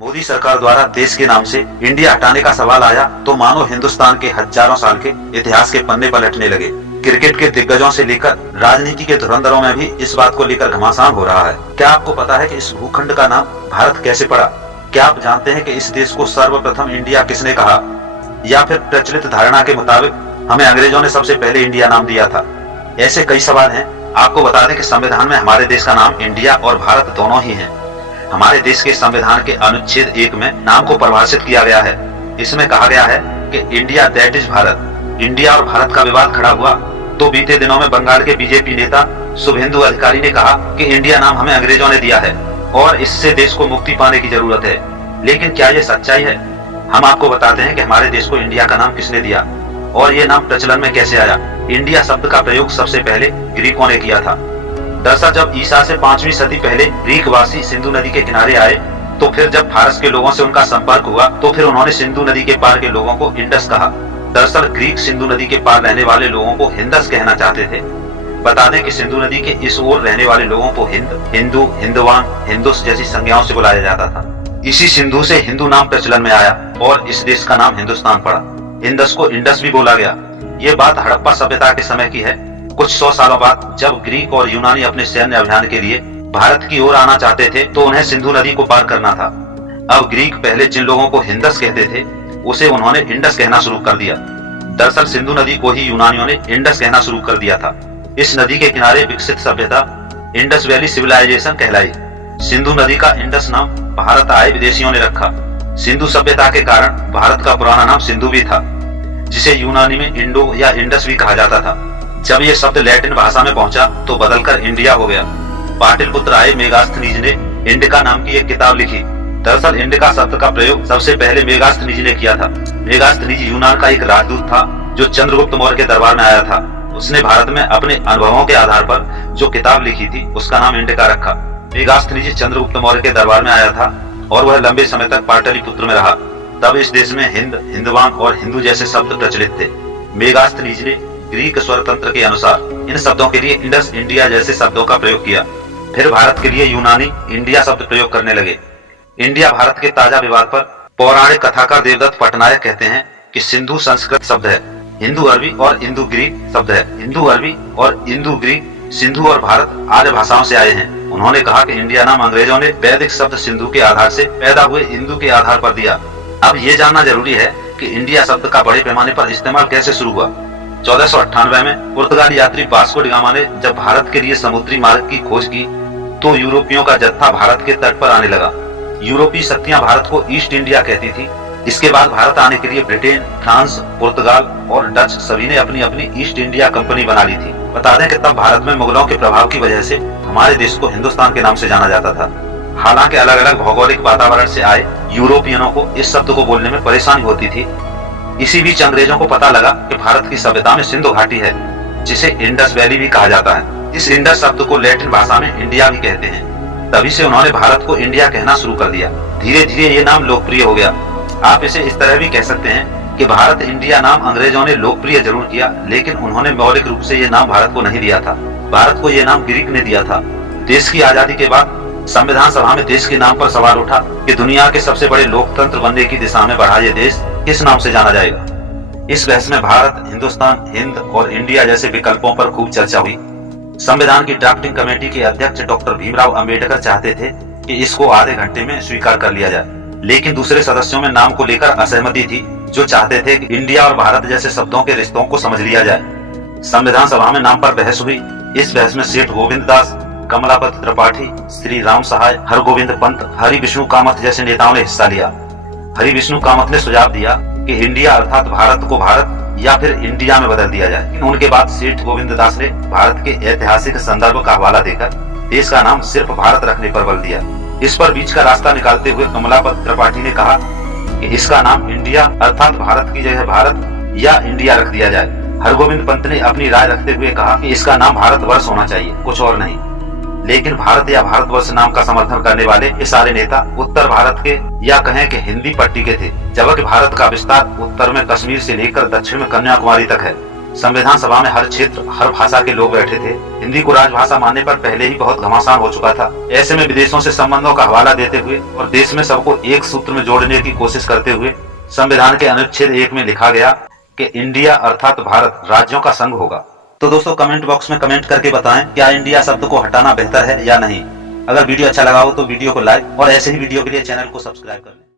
मोदी सरकार द्वारा देश के नाम से इंडिया हटाने का सवाल आया तो मानो हिंदुस्तान के हजारों साल के इतिहास के पन्ने पलटने लगे। क्रिकेट के दिग्गजों से लेकर राजनीति के धुरंधरों में भी इस बात को लेकर घमासान हो रहा है। क्या आपको पता है कि इस भूखंड का नाम भारत कैसे पड़ा? क्या आप जानते हैं कि इस देश को सर्वप्रथम इंडिया किसने कहा? या फिर प्रचलित धारणा के मुताबिक हमें अंग्रेजों ने सबसे पहले इंडिया नाम दिया था? ऐसे कई सवाल हैं। आपको बता दें कि संविधान में हमारे देश का नाम इंडिया और भारत दोनों ही है। हमारे देश के संविधान के अनुच्छेद 1 में नाम को परिभाषित किया गया है। इसमें कहा गया है कि India that is Bharat. India और भारत का विवाद खड़ा हुआ तो बीते दिनों में बंगाल के बीजेपी नेता शुभेंदु अधिकारी ने कहा कि इंडिया नाम हमें अंग्रेजों ने दिया है और इससे देश को मुक्ति पाने की जरूरत है। लेकिन क्या ये सच्चाई है? हम आपको बताते हैं कि हमारे देश को इंडिया का नाम किसने दिया और ये नाम प्रचलन में कैसे आया। इंडिया शब्द का प्रयोग सबसे पहले ग्रीकों ने किया था। दरअसल जब ईसा से 5वीं सदी पहले ग्रीकवासी सिंधु नदी के किनारे आए तो फिर जब फारस के लोगों से उनका संपर्क हुआ तो फिर उन्होंने सिंधु नदी के पार के लोगों को इंडस कहा। दरअसल ग्रीक सिंधु नदी के पार रहने वाले लोगों को हिंदस कहना चाहते थे। बता दें कि सिंधु नदी के इस ओर रहने वाले लोगों को हिंद, हिंदू, हिंदवान, हिंदुस जैसी संज्ञाओं से बुलाया जाता था। इसी सिंधु से हिंदू नाम प्रचलन में आया और इस देश का नाम हिंदुस्तान पड़ा। इंडस को इंडस भी बोला गया। ये बात हड़प्पा सभ्यता के समय की है। कुछ 100 सालों बाद जब ग्रीक और यूनानी अपने सैन्य अभियान के लिए भारत की ओर आना चाहते थे तो उन्हें सिंधु नदी को पार करना था। अब ग्रीक पहले जिन लोगों को हिंदस कहते थे उसे उन्होंने इंडस कहना शुरू कर दिया। दरअसल सिंधु नदी को ही यूनानियों ने इंडस कहना शुरू कर दिया था। इस नदी के किनारे विकसित सभ्यता इंडस वैली सिविलाइजेशन कहलाई। सिंधु नदी का इंडस नाम भारत आए विदेशियों ने रखा। सिंधु सभ्यता के कारण भारत का पुराना नाम सिंधु भी था, जिसे यूनानी में इंडो या इंडस भी कहा जाता था। जब ये शब्द लैटिन भाषा में पहुंचा तो बदलकर इंडिया हो गया। पाटलिपुत्र आए मेगास्थनीज ने इंडिका नाम की एक किताब लिखी। दरअसल इंडिका शब्द का प्रयोग सबसे पहले मेगास्थनीज ने किया था। मेगास्थनीज यूनान का एक राजदूत था जो चंद्रगुप्त मौर्य के दरबार में आया था। उसने भारत में अपने अनुभवों के आधार पर जो किताब लिखी थी उसका नाम इंडिका रखा। मेगास्थनीज चंद्रगुप्त मौर्य के दरबार में आया था और वह लंबे समय तक पाटलिपुत्र में रहा। तब इस देश में हिंद, हिंदवान और हिंदू जैसे शब्द प्रचलित थे। मेगास्थनीज ने ग्रीक स्वर तंत्र के अनुसार इन शब्दों के लिए इंडस, इंडिया जैसे शब्दों का प्रयोग किया। फिर भारत के लिए यूनानी इंडिया शब्द प्रयोग करने लगे। इंडिया भारत के ताजा विवाद पर पौराणिक कथाकार देवदत्त पटनायक कहते हैं कि सिंधु संस्कृत शब्द है, हिंदू अरबी और इंदू ग्रीक शब्द है। हिंदू अरबी और इंदू ग्रीक, सिंधु और भारत आर्य भाषाओं से आए हैं। उन्होंने कहा कि इंडिया नाम अंग्रेजों ने वैदिक शब्द सिंधु के आधार से पैदा हुए हिंदू के आधार पर दिया। अब ये जानना जरूरी है कि इंडिया शब्द का बड़े पैमाने पर इस्तेमाल कैसे शुरू हुआ। 1498 में पुर्तगाली यात्री वास्को डी गामा ने जब भारत के लिए समुद्री मार्ग की खोज की तो यूरोपियों का जत्था भारत के तट पर आने लगा। यूरोपीय शक्तियां भारत को ईस्ट इंडिया कहती थी। इसके बाद भारत आने के लिए ब्रिटेन, फ्रांस, पुर्तगाल और डच सभी ने अपनी अपनी ईस्ट इंडिया कंपनी बना ली थी। बता दें कि तब भारत में मुगलों के प्रभाव की वजह से हमारे देश को हिंदुस्तान के नाम से जाना जाता था। हालांकि अलग अलग भौगोलिक वातावरण से आए यूरोपियनों को इस शब्द को बोलने में परेशानी होती थी। इसी बीच अंग्रेजों को पता लगा कि भारत की सभ्यता में सिंधु घाटी है, जिसे इंडस वैली भी कहा जाता है। इस इंडस शब्द को लैटिन भाषा में इंडिया भी कहते हैं। तभी से उन्होंने भारत को इंडिया कहना शुरू कर दिया। धीरे धीरे ये नाम लोकप्रिय हो गया। आप इसे इस तरह भी कह सकते हैं कि भारत इंडिया नाम अंग्रेजों ने लोकप्रिय जरूर किया, लेकिन उन्होंने मौलिक रूप से ये नाम भारत को नहीं दिया था। भारत को ये नाम ग्रीक ने दिया था। देश की आजादी के बाद संविधान सभा में देश के नाम पर सवाल उठा कि दुनिया के सबसे बड़े लोकतंत्र बनने की दिशा में बढ़ा ये देश किस नाम से जाना जाएगा। इस बहस में भारत, हिंदुस्तान, हिंद और इंडिया जैसे विकल्पों पर खूब चर्चा हुई। संविधान की ड्राफ्टिंग कमेटी के अध्यक्ष डॉक्टर भीमराव अंबेडकर चाहते थे कि इसको आधे घंटे में स्वीकार कर लिया जाए, लेकिन दूसरे सदस्यों में नाम को लेकर असहमति थी, जो चाहते थे कि इंडिया और भारत जैसे शब्दों के रिश्तों को समझ लिया जाए। संविधान सभा में नाम पर बहस हुई। इस बहस में सेठ गोविंद दास, कमलापत त्रिपाठी, श्री राम सहाय, हरगोविंद पंत, हरि विष्णु कामत जैसे नेताओं ने हिस्सा लिया। हरि विष्णु कामत ने सुझाव दिया कि इंडिया अर्थात भारत को भारत या फिर इंडिया में बदल दिया जाए। उनके बाद सेठ गोविंद दास ने भारत के ऐतिहासिक संदर्भ का हवाला देकर देश का नाम सिर्फ भारत रखने पर बल दिया। इस पर बीच का रास्ता निकालते हुए कमलापत त्रिपाठी ने कहा कि इसका नाम इंडिया अर्थात भारत की जगह भारत या इंडिया रख दिया जाए। हरगोविंद पंत ने अपनी राय रखते हुए कहा कि इसका नाम भारतवर्ष होना चाहिए, कुछ और नहीं। लेकिन भारत या भारतवर्ष नाम का समर्थन करने वाले ये सारे नेता उत्तर भारत के या कहें कि हिंदी पट्टी के थे, जबकि भारत का विस्तार उत्तर में कश्मीर से लेकर दक्षिण में कन्याकुमारी तक है। संविधान सभा में हर क्षेत्र, हर भाषा के लोग बैठे थे। हिंदी को राजभाषा मानने पर पहले ही बहुत घमासान हो चुका था। ऐसे में विदेशों से संबंधों का हवाला देते हुए और देश में सबको एक सूत्र में जोड़ने की कोशिश करते हुए संविधान के अनुच्छेद 1 में लिखा गया कि इंडिया अर्थात भारत राज्यों का संघ होगा। तो दोस्तों कमेंट बॉक्स में कमेंट करके बताएं क्या इंडिया शब्द को हटाना बेहतर है या नहीं। अगर वीडियो अच्छा लगा हो तो वीडियो को लाइक और ऐसे ही वीडियो के लिए चैनल को सब्सक्राइब कर लें।